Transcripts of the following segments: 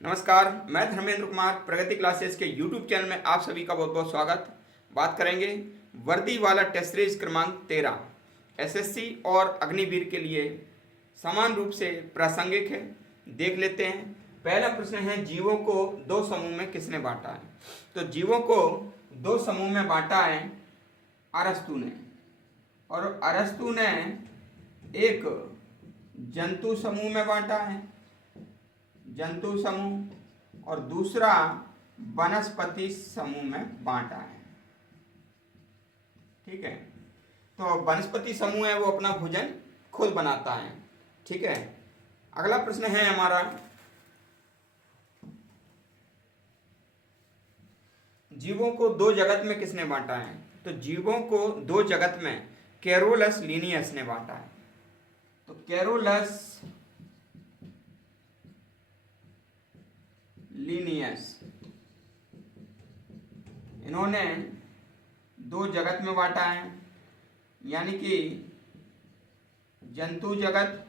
नमस्कार, मैं धर्मेंद्र कुमार प्रगति क्लासेस के YouTube चैनल में आप सभी का बहुत बहुत स्वागत। बात करेंगे वर्दी वाला टेस्ट सीरीज क्रमांक 13 एसएससी और अग्निवीर के लिए समान रूप से प्रासंगिक है। देख लेते हैं। पहला प्रश्न है, जीवों को दो समूह में किसने बांटा है? तो जीवों को दो समूह में बांटा है अरस्तु ने, और अरस्तु ने एक जंतु समूह में बांटा है, जंतु समूह, और दूसरा वनस्पति समूह में बांटा है। ठीक है, तो वनस्पति समूह है वो अपना भोजन खुद बनाता है। ठीक है, अगला प्रश्न है हमारा, जीवों को दो जगत में किसने बांटा है? तो जीवों को दो जगत में कैरोलस लिनियस ने बांटा है। तो कैरोलस लिनियस इन्होंने दो जगत में बांटा है, यानी कि जंतु जगत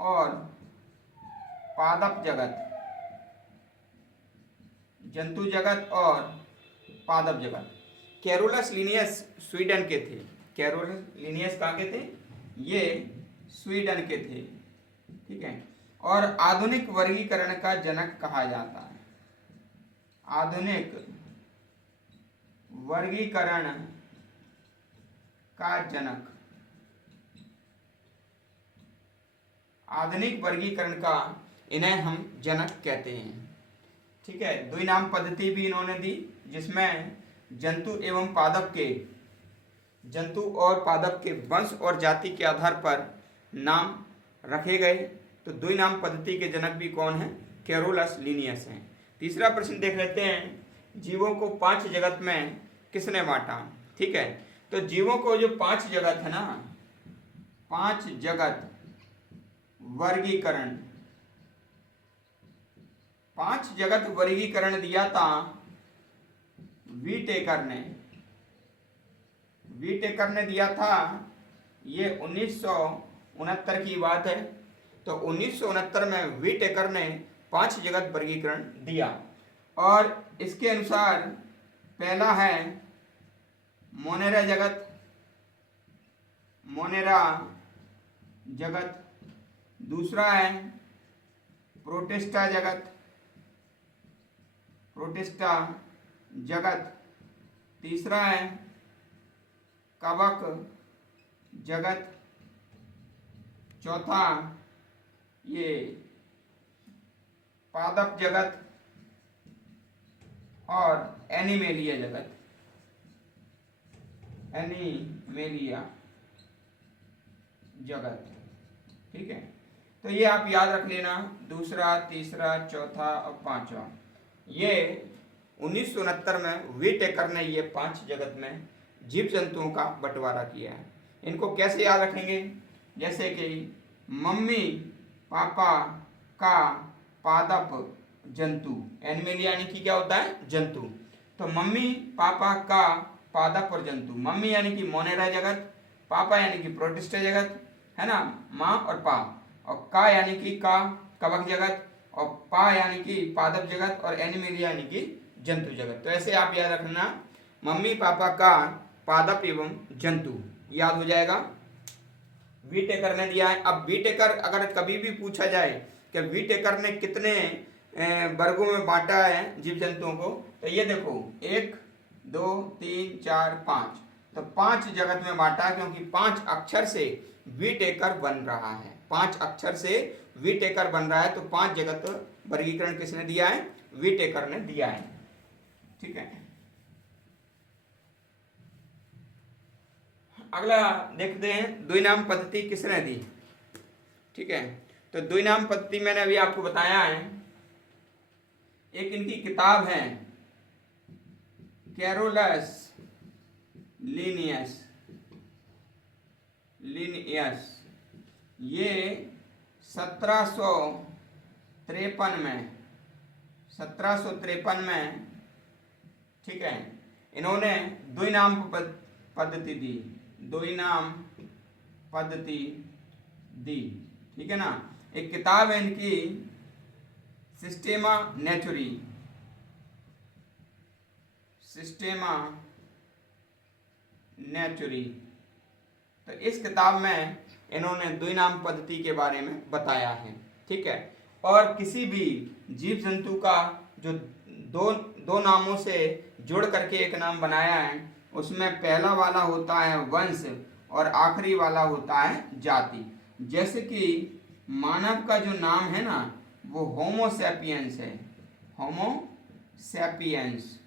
और पादप जगत, जंतु जगत और पादप जगत। कैरोलस लिनियस स्वीडन के थे। कैरोलस लिनियस कहाँ के थे? ये स्वीडन के थे। ठीक है, और आधुनिक वर्गीकरण का जनक कहा जाता है। आधुनिक वर्गीकरण का जनक, आधुनिक वर्गीकरण का इन्हें हम जनक कहते हैं। ठीक है, द्विनाम पद्धति भी इन्होंने दी, जिसमें जंतु एवं पादप के, जंतु और पादप के वंश और जाति के आधार पर नाम रखे गए। तो द्विनाम पद्धति के जनक भी कौन है? कैरोलस लिनियस हैं। तीसरा प्रश्न देख लेते हैं, जीवों को पांच जगत में किसने बांटा? ठीक है, तो जीवों को जो पांच जगत है ना, पांच जगत वर्गीकरण, पांच जगत वर्गीकरण दिया था वीटेकर ने। वीटेकर ने दिया था, ये 1969 की बात है। तो 1969 में वीटेकर ने पांच जगत वर्गीकरण दिया, और इसके अनुसार पहला है मोनेरा जगत, मोनेरा जगत। दूसरा है प्रोटिस्टा जगत, प्रोटिस्टा जगत। तीसरा है कवक जगत। चौथा ये पादप जगत, और एनिमेलिया जगत, एनिमेलिया जगत। ठीक है, तो ये आप याद रख लेना, दूसरा, तीसरा, चौथा और पांचवा। ये 1969 में वीटेकर ने ये पांच जगत में जीव जंतुओं का बंटवारा किया है। इनको कैसे याद रखेंगे? जैसे कि मम्मी पापा का पादप जंतु, एनिमलिया यानी कि क्या होता है? जंतु। तो मम्मी पापा का पादप और जंतु, मम्मी यानी कि मोनेरा जगत, पापा यानी कि प्रोटिस्टा जगत, है ना, माँ और पा, और का यानी कि का कवक जगत, और पा यानी कि पादप जगत, और एनिमलिया यानी कि जंतु जगत। तो ऐसे आप याद रखना, मम्मी पापा का पादप एवं जंतु, याद हो जाएगा। वीटेकर ने दिया है। अब वीटेकर अगर कभी भी पूछा जाए कि वीटेकर ने कितने वर्गों में बांटा है जीव जंतुओं को, तो ये देखो 1 2 3 4 5, तो पांच जगत में बांटा, क्योंकि पांच अक्षर से वीटेकर बन रहा है। पांच अक्षर से वीटेकर बन रहा है, तो पांच जगत वर्गीकरण किसने दिया है? वीटेकर ने दिया है। ठीक है, अगला देखते हैं, द्विनाम पद्धति किसने दी? ठीक है, तो द्विनाम पद्धति मैंने अभी आपको बताया है। एक इनकी किताब है कैरोलस लिनियस, लिनियस। ये 1753 में, 1753 में, ठीक है, इन्होंने द्विनाम पद्धति दी, द्विनाम पद्धति दी। ठीक है ना, एक किताब है इनकी सिस्टेमा नेचुरी, सिस्टेमा नेचुरी। तो इस किताब में इन्होंने द्विनाम पद्धति के बारे में बताया है, ठीक है। और किसी भी जीव जंतु का जो दो नामों से जोड़ करके एक नाम बनाया है, उसमें पहला वाला होता है वंश और आखिरी वाला होता है जाति। जैसे कि मानव का जो नाम है ना, वो होमो सैपियंस है, होमो सैपियंस।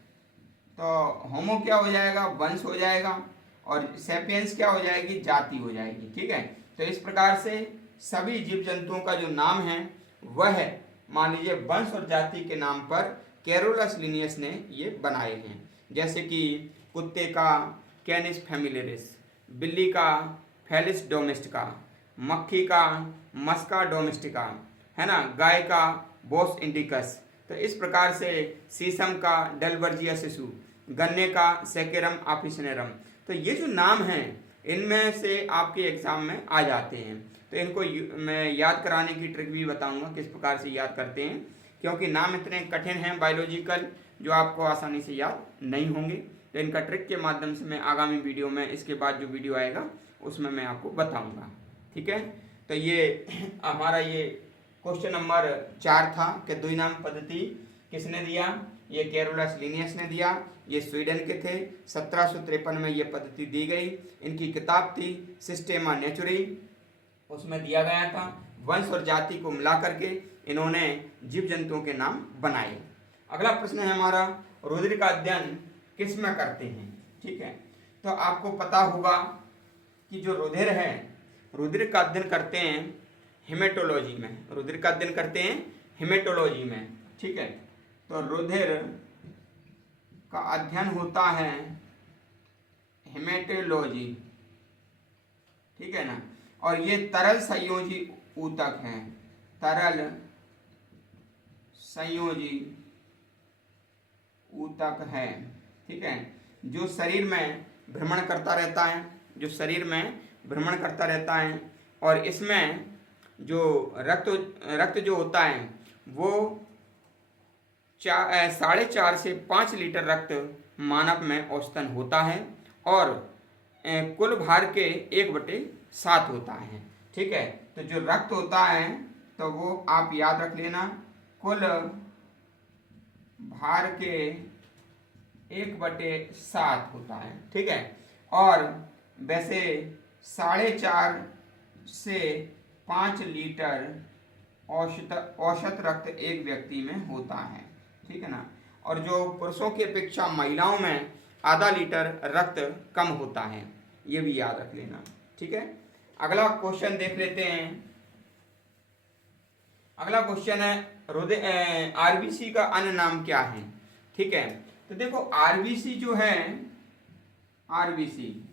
तो होमो क्या हो जाएगा, वंश हो जाएगा, और सैपियंस क्या हो जाएगी, जाति हो जाएगी, ठीक है। तो इस प्रकार से सभी जीव जंतुओं का जो नाम है वह मान लीजिए वंश और जाति के नाम पर कैरोलस लिनियस ने ये बनाए हैं। जैसे कि कुत्ते का कैनिस फैमिलियरिस, बिल्ली का फेलिस डोमेस्टिका, मक्खी का मस्का डोमेस्टिका, है ना, गाय का बोस इंडिकस। तो इस प्रकार से शीशम का डेलवर्जिया शिशु, गन्ने का सेकेरम ऑफिसिनेरम। तो ये जो नाम हैं इनमें से आपके एग्जाम में आ जाते हैं। तो इनको मैं याद कराने की ट्रिक भी बताऊंगा किस प्रकार से याद करते हैं, क्योंकि नाम इतने कठिन हैं बायोलॉजिकल जो आपको आसानी से याद नहीं होंगे। तो इनका ट्रिक के माध्यम से मैं आगामी वीडियो में, इसके बाद जो वीडियो आएगा उसमें मैं आपको बताऊंगा, ठीक है। तो ये हमारा ये क्वेश्चन नंबर 4 था कि द्विनाम पद्धति किसने दिया, ये कैरोलस लिनियस ने दिया। ये स्वीडन के थे, 1753 में ये पद्धति दी गई। इनकी किताब थी सिस्टेमा नेचुरी, उसमें दिया गया था वंश और जाति को मिला करके इन्होंने जीव जंतुओं के नाम बनाए। अगला प्रश्न है हमारा, रुधिर का अध्ययन किस में करते हैं, ठीक है। तो आपको पता होगा कि जो रुधिर है, रुधिर का अध्ययन करते हैं हेमेटोलॉजी में, रुधिर का अध्ययन करते हैं हेमेटोलॉजी में, ठीक है। तो रुधिर का अध्ययन होता है हेमेटोलॉजी, ठीक है ना। और ये तरल संयोजी ऊतक है, तरल संयोजी ऊतक है, ठीक है, जो शरीर में भ्रमण करता रहता है, जो शरीर में भ्रमण करता रहता है। और इसमें जो रक्त जो होता है वो 4.5 से 5 लीटर रक्त मानव में औसतन होता है, और कुल भार के 1/7 होता है, ठीक है। तो जो रक्त होता है तो वो आप याद रख लेना, कुल भार के 1/7 होता है, ठीक है। और वैसे 4.5 से 5 लीटर औसत रक्त एक व्यक्ति में होता है, ठीक है ना। और जो पुरुषों की अपेक्षा महिलाओं में आधा लीटर रक्त कम होता है, ये भी याद रख लेना, ठीक है। अगला क्वेश्चन देख लेते हैं। अगला क्वेश्चन है आरबीसी का अन्य नाम क्या है, ठीक है। तो देखो आरबीसी जो है, आरबीसी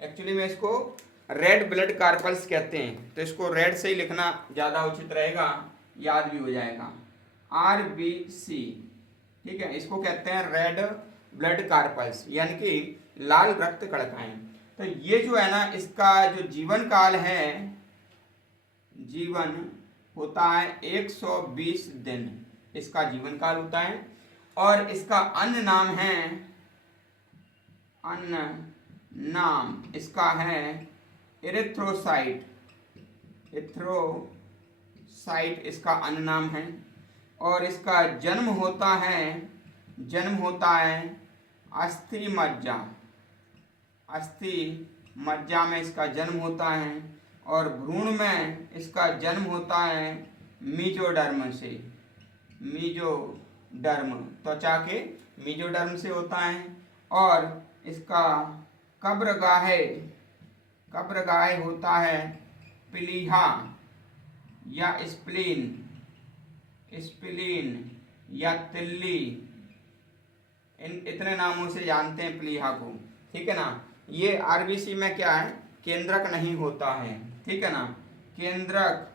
एक्चुअली में इसको रेड ब्लड कार्पल्स कहते हैं, तो इसको रेड से ही लिखना ज़्यादा उचित रहेगा, याद भी हो जाएगा। आरबीसी, ठीक है, इसको कहते हैं रेड ब्लड कार्पल्स, यानी कि लाल रक्त कणिकाएं। तो ये जो है ना, इसका जो जीवन काल है, जीवन होता है 120 दिन, इसका जीवन काल होता है। और इसका अन्य नाम है, अन्य नाम इसका है इरिथ्रोसाइट, इरिथ्रोसाइट इसका अन्य नाम है। और इसका जन्म होता है अस्थि मज्जा, अस्थि मज्जा में इसका जन्म होता है। और भ्रूण में इसका जन्म होता है मीजोडर्म से, मीजोडर्म त्वचा के मीजोडर्म से होता है। और इसका कब्रगाह होता है प्लीहा या स्प्लीन, स्प्लीन या तिल्ली, इतने नामों से जानते हैं प्लीहा को, ठीक है ना। ये आरबीसी में क्या है, केंद्रक नहीं होता है, ठीक है ना, केंद्रक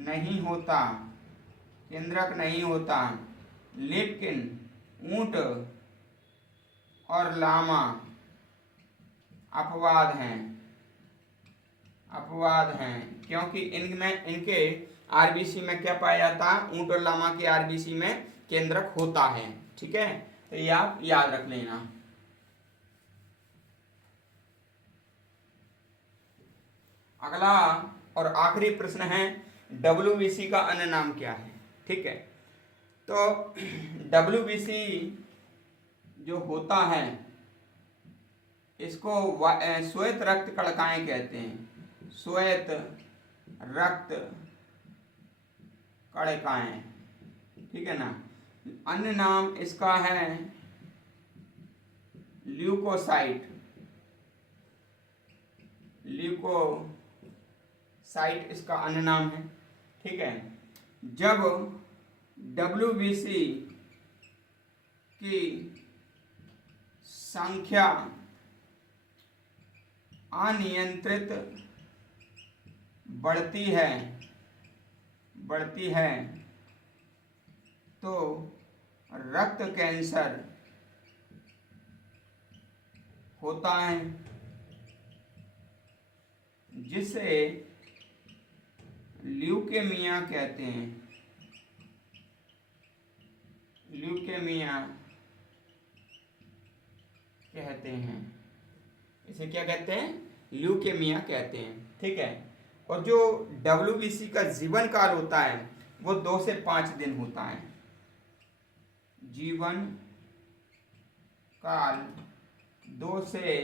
नहीं होता, केंद्रक नहीं होता। लेकिन ऊंट और लामा अपवाद हैं, क्योंकि इनमें इनके आरबीसी में क्या पाया जाता है, ऊंट और लामा के आरबीसी में केंद्रक होता है। ठीक है, तो ये आप याद रख लेना। अगला और आखिरी प्रश्न है, डब्ल्यूबीसी का अन्य नाम क्या है। ठीक है, तो डब्ल्यूबीसी जो होता है इसको श्वेत रक्त कणिकाएं कहते हैं, श्वेत रक्त कणिकाएं। ठीक है ना, अन्य नाम इसका है ल्यूकोसाइट, ल्यूकोसाइट इसका अन्य नाम है। ठीक है, जब डब्ल्यूबीसी की संख्या अनियंत्रित बढ़ती है तो रक्त कैंसर होता है, जिसे ल्यूकेमिया कहते हैं। ल्यूकेमिया कहते हैं, इसे क्या कहते हैं, ल्यूकेमिया कहते हैं। ठीक है, और जो डब्ल्यूबीसी का जीवन काल होता है वो 2 से 5 दिन होता है। जीवन काल 2 से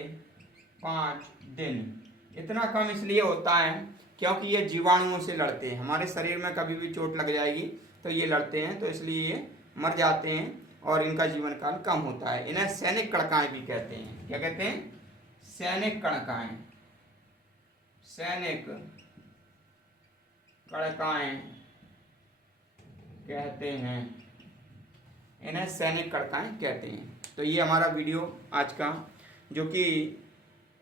5 दिन। इतना कम इसलिए होता है क्योंकि ये जीवाणुओं से लड़ते हैं। हमारे शरीर में कभी भी चोट लग जाएगी तो ये लड़ते हैं, तो इसलिए ये मर जाते हैं और इनका जीवन काल कम होता है। इन्हें सैनिक कणिकाएं भी कहते हैं। क्या कहते हैं, सैनिक कणिकाएं। सैनिक कणिकाएं कहते हैं, इन्हें सैनिक कणिकाएं कहते हैं। तो ये हमारा वीडियो आज का, जो कि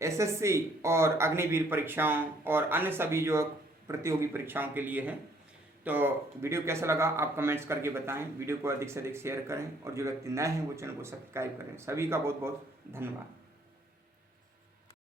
एसएससी और अग्निवीर परीक्षाओं और अन्य सभी जो प्रतियोगी परीक्षाओं के लिए है। तो वीडियो कैसा लगा आप कमेंट्स करके बताएं, वीडियो को अधिक से अधिक शेयर करें और जो व्यक्ति नए हैं वो चैनल को सब्सक्राइब करें। सभी का बहुत बहुत धन्यवाद।